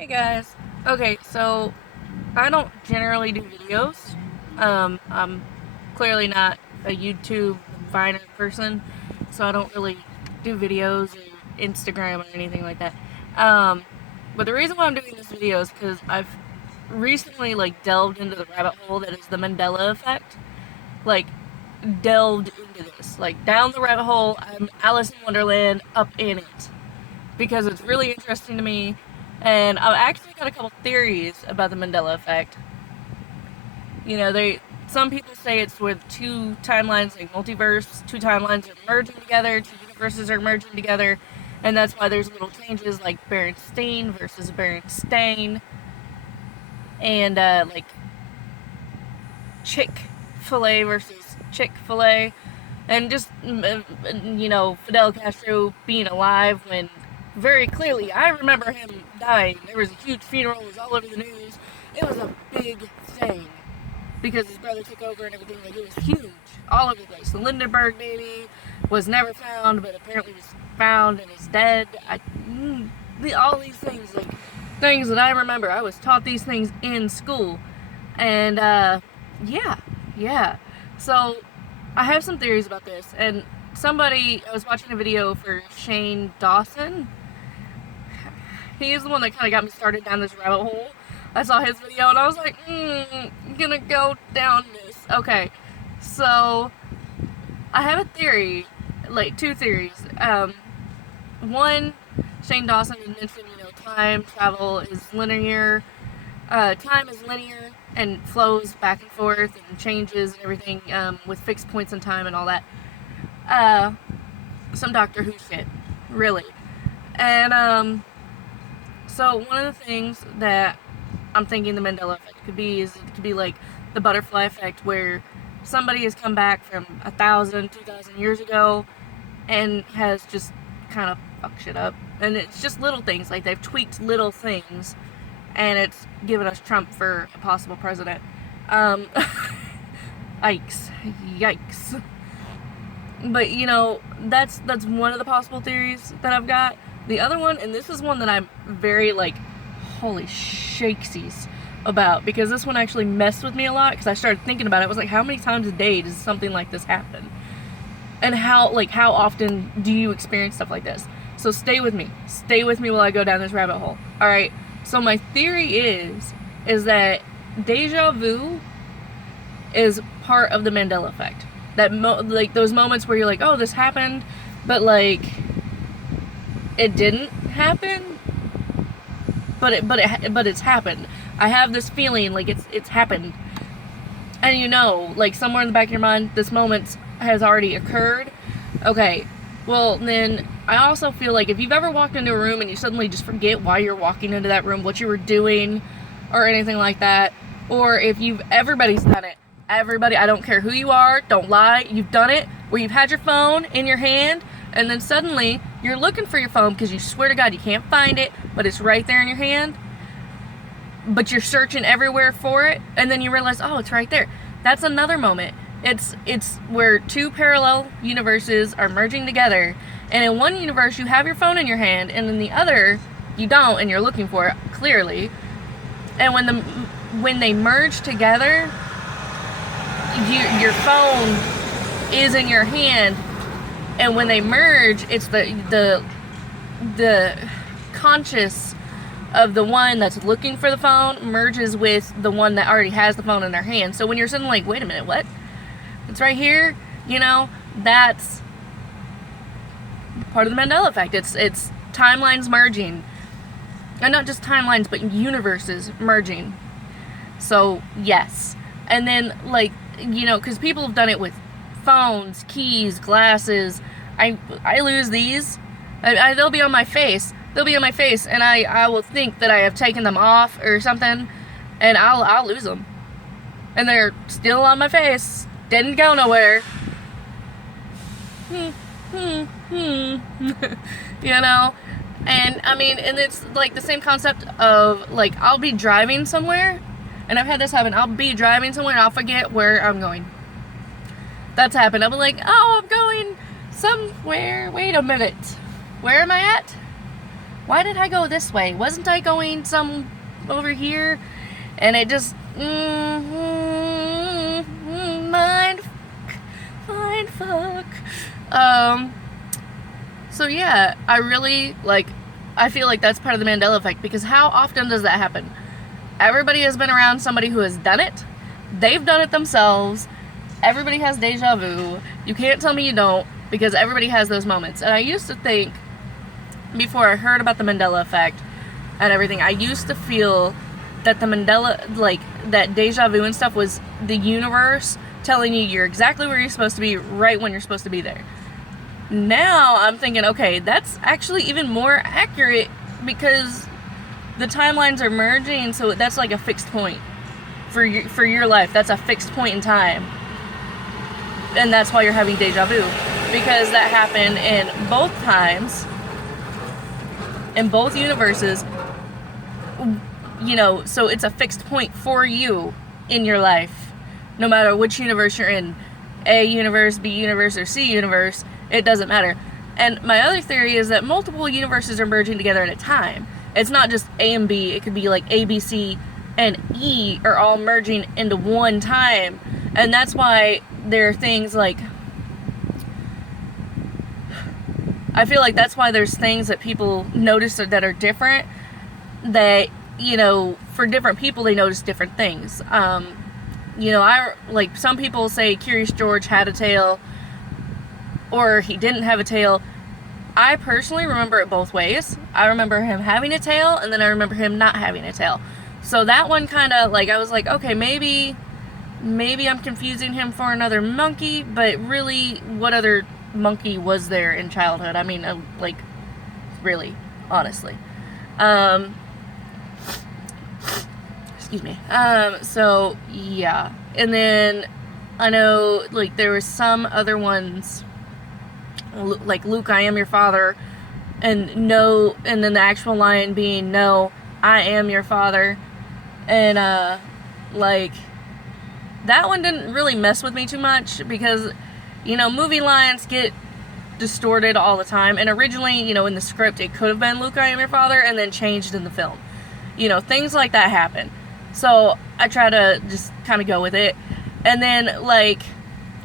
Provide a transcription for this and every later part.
Hey guys. Okay, so I don't generally do videos. I'm clearly not a YouTube Viner person, so I don't really do videos or Instagram or anything like that. Um, but the reason why I'm doing this video is because I've recently delved into the rabbit hole that is the Mandela effect. Like delved into this, down the rabbit hole. I'm Alice in Wonderland up in it because it's really interesting to me. And I've actually got a couple theories about the Mandela effect. You know, some people say it's with two timelines, like multiverse, two timelines are merging together, two universes are merging together, and that's why there's little changes like Berenstain versus Berenstain, and Chick-fil-A versus Chick-fil-A, and just Fidel Castro being alive when very clearly I remember him dying. There was a huge funeral, it was all over the news. It was a big thing because his brother took over and everything. Like, it was huge all over the place. The Lindenberg baby was never found, but apparently was found and is dead. All these things, things that I remember. I was taught these things in school, and yeah. So I have some theories about this, and I was watching a video for Shane Dawson. He is the one that kind of got me started down this rabbit hole. I saw his video and I was like, I'm gonna go down this. Okay, so I have a theory, two theories. One, Shane Dawson had mentioned, time travel is linear. Time is linear and flows back and forth and changes and everything, with fixed points in time and all that. Some Doctor Who shit, really. And so one of the things that I'm thinking the Mandela effect could be is it could be like the butterfly effect, where somebody has come back from 1,000, 2,000 years ago and has just kind of fucked shit up. And it's just little things, like they've tweaked little things, and it's given us Trump for a possible president. Yikes. But that's one of the possible theories that I've got. The other one, and this is one that I'm very holy shakesies about, because this one actually messed with me a lot, because I started thinking about it. I was like, how many times a day does something like this happen? And how often do you experience stuff like this? So stay with me while I go down this rabbit hole. Alright, so my theory is that deja vu is part of the Mandela effect. That those moments where you're like, oh, this happened, but it didn't happen, but it's happened. I have this feeling like it's happened, and somewhere in the back of your mind, this moment has already occurred. Okay, well then I also feel like if you've ever walked into a room and you suddenly just forget why you're walking into that room, what you were doing, or anything like that, or if everybody's done it. Everybody, I don't care who you are, don't lie, you've done it, where you've had your phone in your hand, and then suddenly you're looking for your phone because you swear to God you can't find it, but it's right there in your hand, but you're searching everywhere for it, and then you realize, oh, it's right there. That's another moment. It's where two parallel universes are merging together, and in one universe you have your phone in your hand, and in the other you don't, and you're looking for it, clearly. And when they merge together, your phone is in your hand, and when they merge, it's the conscious of the one that's looking for the phone merges with the one that already has the phone in their hand. So when you're sitting like, wait a minute, what? It's right here, that's part of the Mandela effect. It's timelines merging, and not just timelines, but universes merging. So yes. And then because people have done it with phones, keys, glasses. I lose these. They'll be on my face. And I will think that I have taken them off or something, and I'll lose them. And they're still on my face. Didn't go nowhere. And I mean, and it's the same concept of I'll be driving somewhere. And I've had this happen. I'll be driving somewhere and I'll forget where I'm going. That's happened. I'll be like, oh, I'm going somewhere. Wait a minute. Where am I at? why did I go this way? Wasn't I going some over here? And it just, mind fuck. So yeah, I feel like that's part of the Mandela effect, because how often does that happen? Everybody has been around somebody who has done it. They've done it themselves. Everybody has deja vu. You can't tell me you don't, because everybody has those moments. And I used to think, before I heard about the Mandela effect and everything, I used to feel that the Mandela, like, that deja vu and stuff was the universe telling you you're exactly where you're supposed to be right when you're supposed to be there. Now I'm thinking, okay, that's actually even more accurate, because the timelines are merging, so that's like a fixed point for your life. That's a fixed point in time, and that's why you're having deja vu, because that happened in both times, in both universes. You know, so it's a fixed point for you in your life, no matter which universe you're in, A universe, B universe, or C universe. It doesn't matter. And my other theory is that multiple universes are merging together at a time. It's not just A and B. It could be like A, B, C, and E are all merging into one time. And that's why there are things like, I feel like that's why there's things that people notice that are different, that, you know, for different people, they notice different things. You know, like, some people say Curious George had a tail, or he didn't have a tail. I personally remember it both ways. I remember him having a tail, and then I remember him not having a tail. So that one kind of, like, I was like, okay, maybe I'm confusing him for another monkey, but really, what other monkey was there in childhood? I mean, like, really, honestly. Excuse me. So, yeah. And then, I know, like, there were some other ones, like, Luke, I am your father, and no, and then the actual line being, no, I am your father. And, like, that one didn't really mess with me too much, because, you know, movie lines get distorted all the time, and originally, you know, in the script, it could have been Luke, I am your father, and then changed in the film. You know, things like that happen. So, I try to just kind of go with it. And then, like,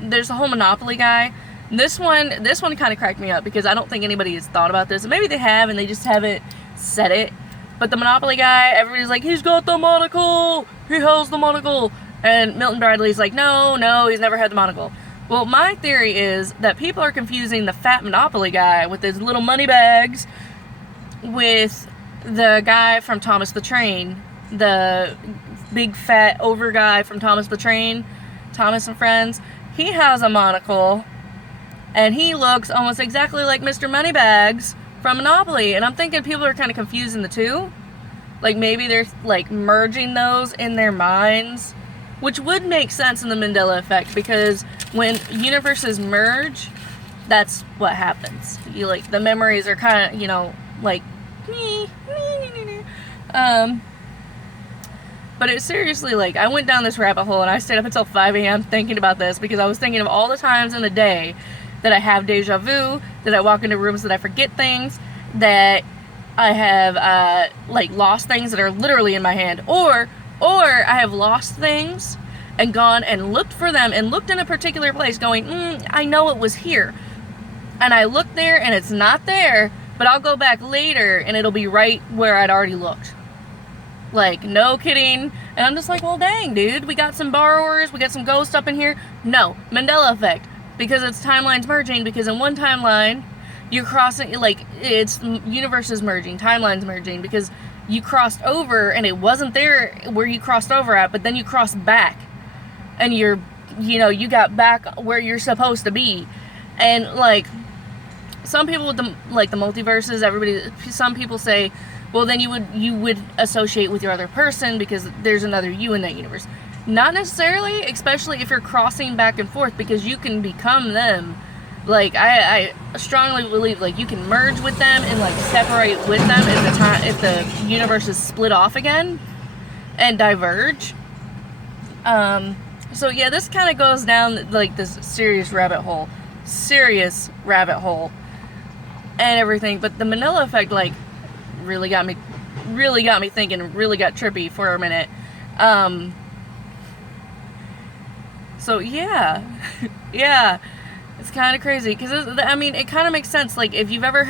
there's the whole Monopoly guy. This one kind of cracked me up, because I don't think anybody has thought about this. And maybe they have, and they just haven't said it. But the Monopoly guy, everybody's like, he's got the monocle! He has the monocle! And Milton Bradley's like, no, he's never had the monocle. Well, my theory is that people are confusing the fat Monopoly guy with his little money bags with the guy from Thomas the Train. The big fat over guy from Thomas the Train. Thomas and Friends. He has a monocle, and he looks almost exactly like Mr. Moneybags from Monopoly. And I'm thinking people are kind of confusing the two. Like, maybe they're, like, merging those in their minds, which would make sense in the Mandela effect, because when universes merge, that's what happens. You, like, the memories are kind of, you know, like, but it's seriously, like, I went down this rabbit hole, and I stayed up until 5 a.m. thinking about this, because I was thinking of all the times in the day that I have deja vu, that I walk into rooms that I forget things, that I have, like, lost things that are literally in my hand, or I have lost things and gone and looked for them and looked in a particular place going, I know it was here. And I look there and it's not there, but I'll go back later and it'll be right where I'd already looked. Like, no kidding. And I'm just like, well, dang, dude, we got some borrowers, we got some ghosts up in here. No, Mandela effect. Because it's timelines merging, because in one timeline, you're crossing, like, it's universes merging, timelines merging, because you crossed over and it wasn't there where you crossed over at, but then you crossed back. And you you got back where you're supposed to be. And, like, some people with the multiverses, some people say, well, then you would associate with your other person because there's another you in that universe. Not necessarily, especially if you're crossing back and forth, because you can become them. Like, I strongly believe, like, you can merge with them and, like, separate with them if the universe is split off again and diverge. So yeah, this kind of goes down, like, this serious rabbit hole and everything. But the Mandela effect, like, really got me thinking, really got trippy for a minute. So yeah, yeah, it's kind of crazy because I mean, it kind of makes sense. Like if you've ever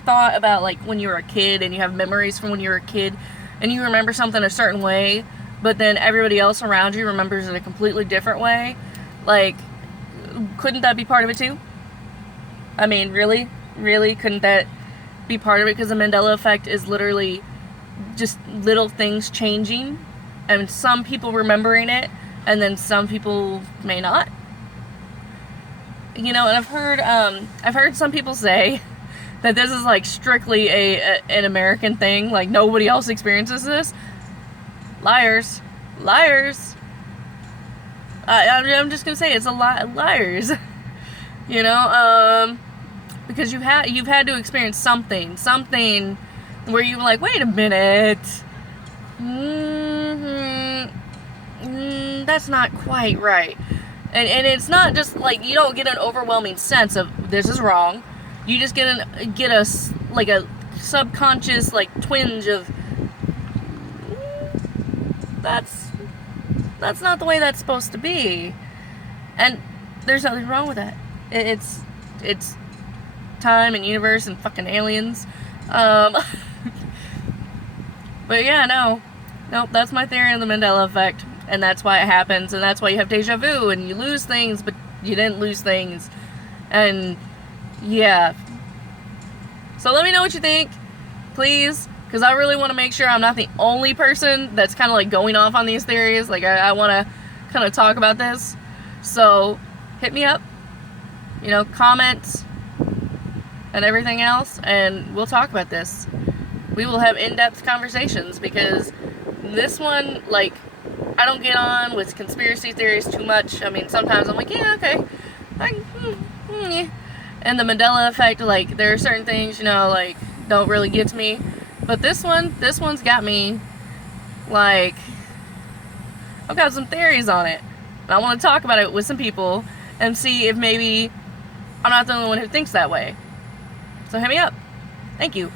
thought about like when you were a kid and you have memories from when you were a kid, and you remember something a certain way, but then everybody else around you remembers it a completely different way. Like, couldn't that be part of it too? I mean, really, couldn't that be part of it? Because the Mandela effect is literally just little things changing, and some people remembering it, and then some people may not. You know, and I've heard some people say that this is like strictly an American thing, like nobody else experiences this. Liars, liars. I'm just gonna say it's a lot liars. You know, because you've had to experience something where you're like, wait a minute, that's not quite right. And it's not just like you don't get an overwhelming sense of this is wrong. You just get a subconscious like twinge of that's not the way that's supposed to be, and there's nothing wrong with that. It's time and universe and fucking aliens. But yeah, no, that's my theory on the Mandela effect, and that's why it happens, and that's why you have deja vu and you lose things, but you didn't lose things, and yeah. So let me know what you think, please, because I really want to make sure I'm not the only person that's kind of like going off on these theories. Like I want to kind of talk about this. So hit me up, you know, comment and everything else, and we'll talk about this. We will have in-depth conversations, because this one, like, I don't get on with conspiracy theories too much. I mean, sometimes I'm like, yeah, okay. Yeah. And the Mandela effect, like, there are certain things, you know, like, don't really get to me. But this one's got me, like, I've got some theories on it. And I want to talk about it with some people and see if maybe I'm not the only one who thinks that way. So hit me up. Thank you.